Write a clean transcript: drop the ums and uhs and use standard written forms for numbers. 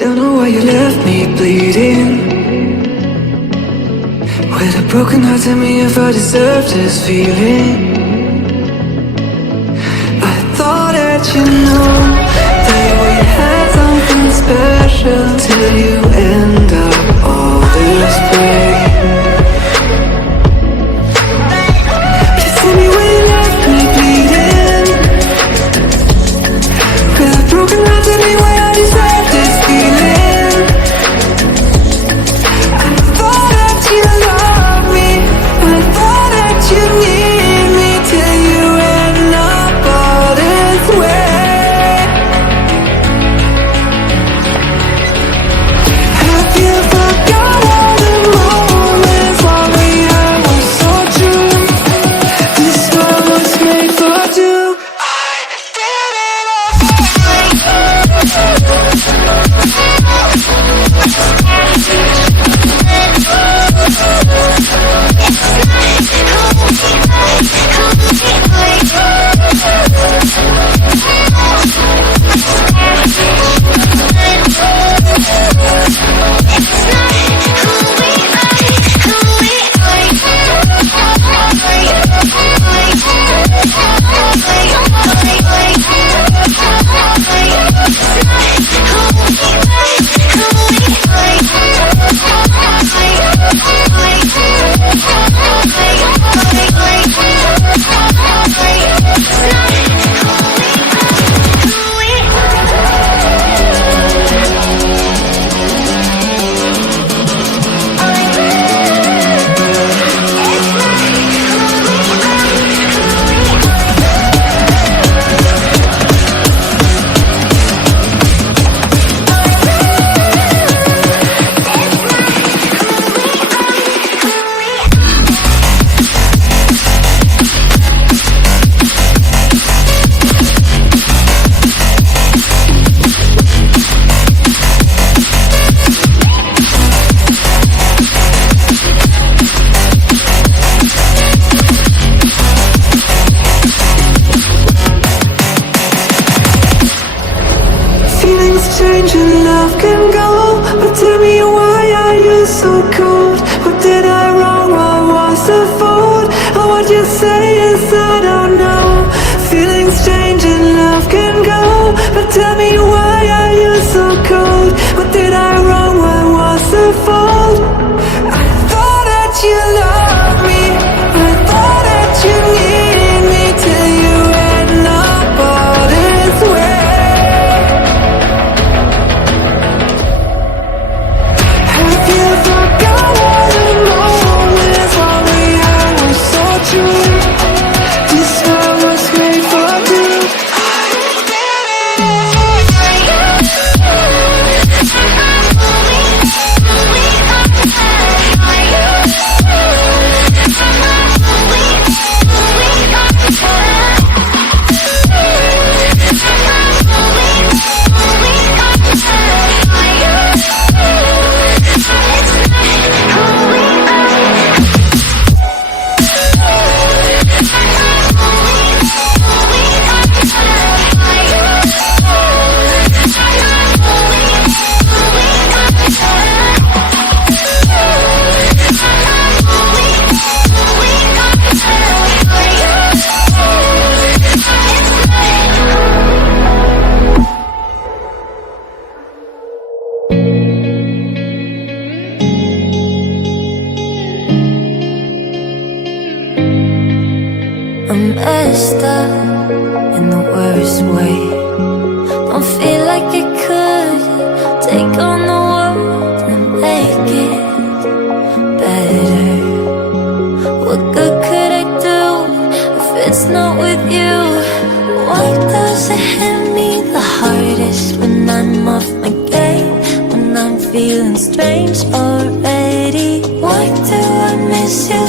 Don't know why you left me bleeding. With a broken heart, tell me if I deserve this feeling. I thought that you know that we had something special till you end up all this way. Just tell me when you left me bleeding. With a broken heart, tell me why I deserve this feeling. I thought that you loved me, I thought that you need me till you end up all this way. Have you forgot all the moments while we had was so true? This world was made for two. I did it change and love can go, but tell me why are you so cold? What did I wrong? What was the fault? Or what you say is I don't know. Feelings change and love can go, but tell me why are you so cold? What did I wrong? What was the fault? I thought that you loved me, I thought that you need me till you end up all this way. I'm messed up in the worst way. Don't feel like I could take on the world and make it better. What good could I do if it's not with you? Why does it hit me the hardest when I'm off my game? When I'm feeling strange already? Why do I miss you